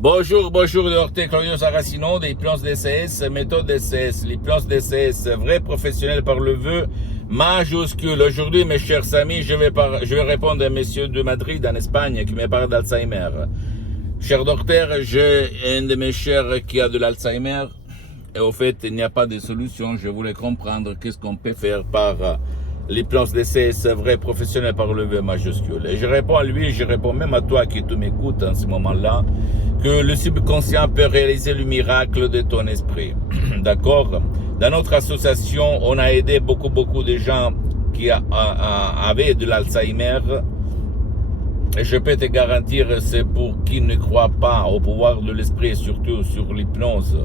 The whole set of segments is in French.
Bonjour, docteur Claudio Saracino d'Hypnose DCS, méthode DCS, l'hypnose DCS, vrai professionnel par le vœu majuscule. Aujourd'hui, mes chers amis, je vais répondre à un monsieur de Madrid, en Espagne, qui me parle d'Alzheimer. Cher docteur, j'ai un de mes chers qui a de l'Alzheimer, et au fait, il n'y a pas de solution. Je voulais comprendre qu'est-ce qu'on peut faire par l'hypnose DCS, vrai professionnel par le vœu majuscule. Et je réponds à lui, je réponds même à toi qui m'écoutes en ce moment-là, que le subconscient peut réaliser le miracle de ton esprit. D'accord? Dans notre association, on a aidé beaucoup de gens qui avaient de l'Alzheimer. Et je peux te garantir, c'est pour qui ne croit pas au pouvoir de l'esprit et surtout sur l'hypnose.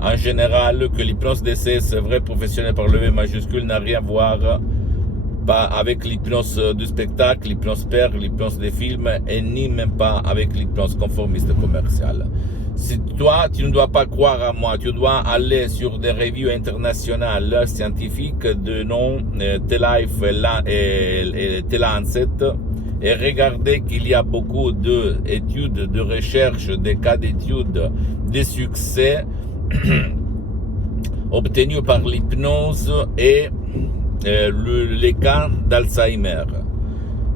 En général, que l'hypnose DCS, vrai professionnel par le V majuscule, n'a rien à voir pas avec l'hypnose du spectacle, l'hypnose père, l'hypnose des films, et ni même pas avec l'hypnose conformiste commerciale. Si toi, tu ne dois pas croire à moi, tu dois aller sur des revues internationales scientifiques de nom T-Life et T-Lancet et regarder qu'il y a beaucoup d'études, de recherche, des cas d'études, de succès obtenus par l'hypnose et les cas d'Alzheimer.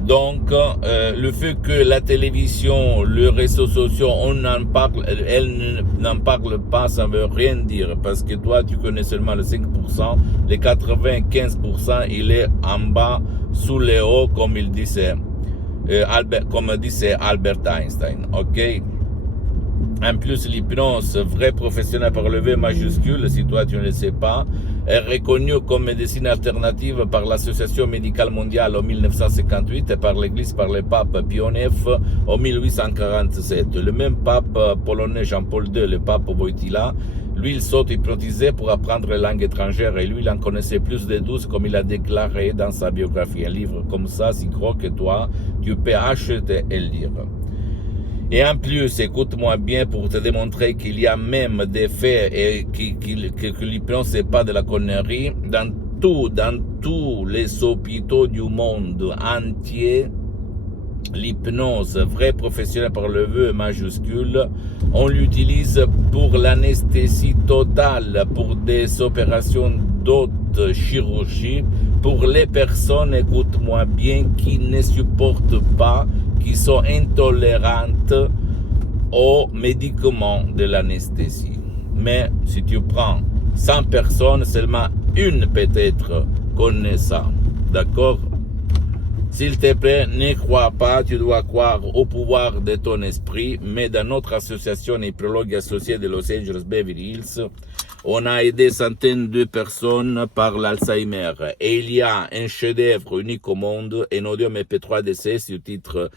Donc, le fait que la télévision, les réseaux sociaux, elle n'en parle pas, ça ne veut rien dire. Parce que toi, tu connais seulement le 5%, les 95%, il est en bas, sous les hauts, comme il disait, comme disait Albert Einstein. Ok? En plus, l'hypnose, vrai professionnel par le V majuscule, si toi tu ne le sais pas, est reconnue comme médecine alternative par l'Association médicale mondiale en 1958 et par l'Église, par le pape Pie IX en 1847. Le même pape polonais Jean-Paul II, le pape Wojtyla, lui, il s'auto-hypnotisait pour apprendre les langues étrangères et lui, il en connaissait plus de 12 comme il a déclaré dans sa biographie. Un livre comme ça, si gros que toi, tu peux acheter et le lire. Et en plus, écoute-moi bien pour te démontrer qu'il y a même des faits et que l'hypnose n'est pas de la connerie. Dans tous les hôpitaux du monde entier, l'hypnose, vrai professionnel par le vœu majuscule, on l'utilise pour l'anesthésie totale, pour des opérations d'autres chirurgies, pour les personnes, écoute-moi bien, qui ne supportent pas, qui sont intolérantes aux médicaments de l'anesthésie. Mais si tu prends 100 personnes, seulement une peut-être connaît ça. D'accord? S'il te plaît, ne crois pas, tu dois croire au pouvoir de ton esprit, mais dans notre association Hypnologue associée de Los Angeles Beverly Hills, on a aidé centaines de personnes par l'Alzheimer. Et il y a un chef-d'œuvre unique au monde, un audio MP3 DC sur titre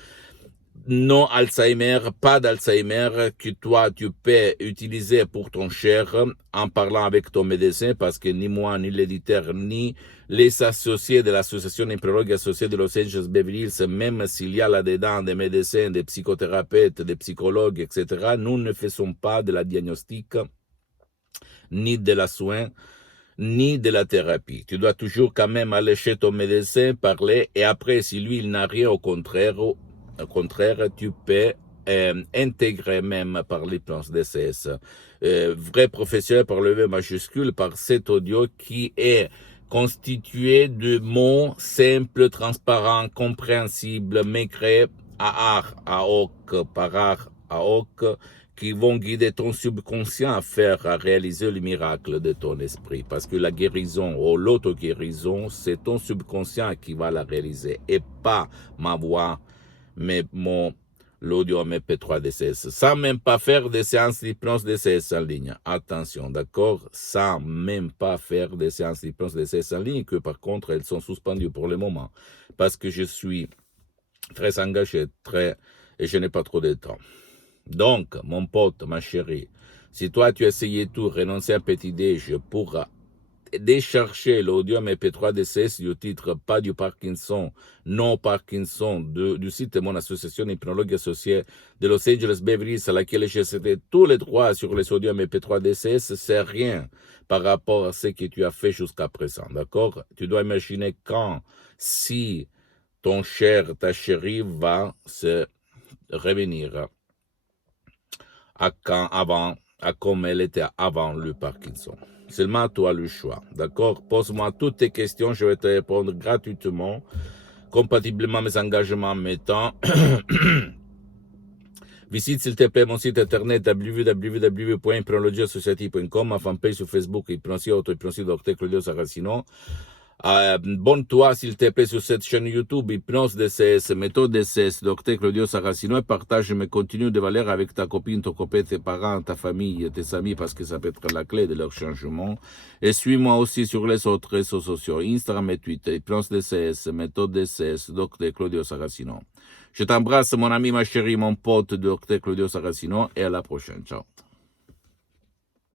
non Alzheimer, pas d'Alzheimer, que toi tu peux utiliser pour ton cher en parlant avec ton médecin, parce que ni moi, ni l'éditeur, ni les associés de l'association Hypnologue associée de Los Angeles Beverly Hills, même s'il y a là-dedans des médecins, des psychothérapeutes, des psychologues, etc., nous ne faisons pas de la diagnostic, ni de la soin, ni de la thérapie. Tu dois toujours quand même aller chez ton médecin, parler, et après, si lui, il n'a rien, au contraire, tu peux intégrer même par l'hypnose DCS. Vrai professionnel par le V majuscule, par cet audio qui est constitué de mots simples, transparents, compréhensibles, mais créés par art, à hoc, qui vont guider ton subconscient à réaliser le miracle de ton esprit. Parce que la guérison ou l'auto-guérison, c'est ton subconscient qui va la réaliser et pas ma voix, mais l'audio MP3 DCS. Sans même pas faire des séances d'hypnose DCS en ligne. Attention, d'accord? Sans même pas faire des séances d'hypnose DCS en ligne, que par contre, elles sont suspendues pour le moment. Parce que je suis très engagé, et je n'ai pas trop de temps. Donc, mon pote, ma chérie, si toi tu essayais tout, renoncer à petit déj pour décharger l'audio MP3 DCS du titre pas du Parkinson, non Parkinson, du site de mon association Hypnologue associée de Los Angeles Beverly Hills, à laquelle j'ai cédé tous les droits sur les audios MP3 DCS, c'est rien par rapport à ce que tu as fait jusqu'à présent, d'accord? Tu dois imaginer si ton cher, ta chérie va se revenir à comme elle était avant le Parkinson. Seulement toi le choix, d'accord? Pose-moi toutes tes questions, je vais te répondre gratuitement, compatiblement à mes engagements, mes temps. Visite s'il te plaît mon site internet www.hypnologieassociative.com, ma fanpage sur Facebook, Hypnosie Auto, Hypnosie Dr Claudio Saracino. Abonne-toi s'il te plaît sur cette chaîne YouTube Hypnose DCS, méthode DCS, Dr Claudio Saracino, et partage mes contenus de valeur avec ta copine, ton copain, tes parents, ta famille, tes amis, parce que ça peut être la clé de leur changement. Et suis-moi aussi sur les autres réseaux sociaux, Instagram et Twitter, Hypnose DCS, méthode DCS, Dr Claudio Saracino. Je t'embrasse mon ami, ma chérie, mon pote, Dr Claudio Saracino, et à la prochaine. Ciao.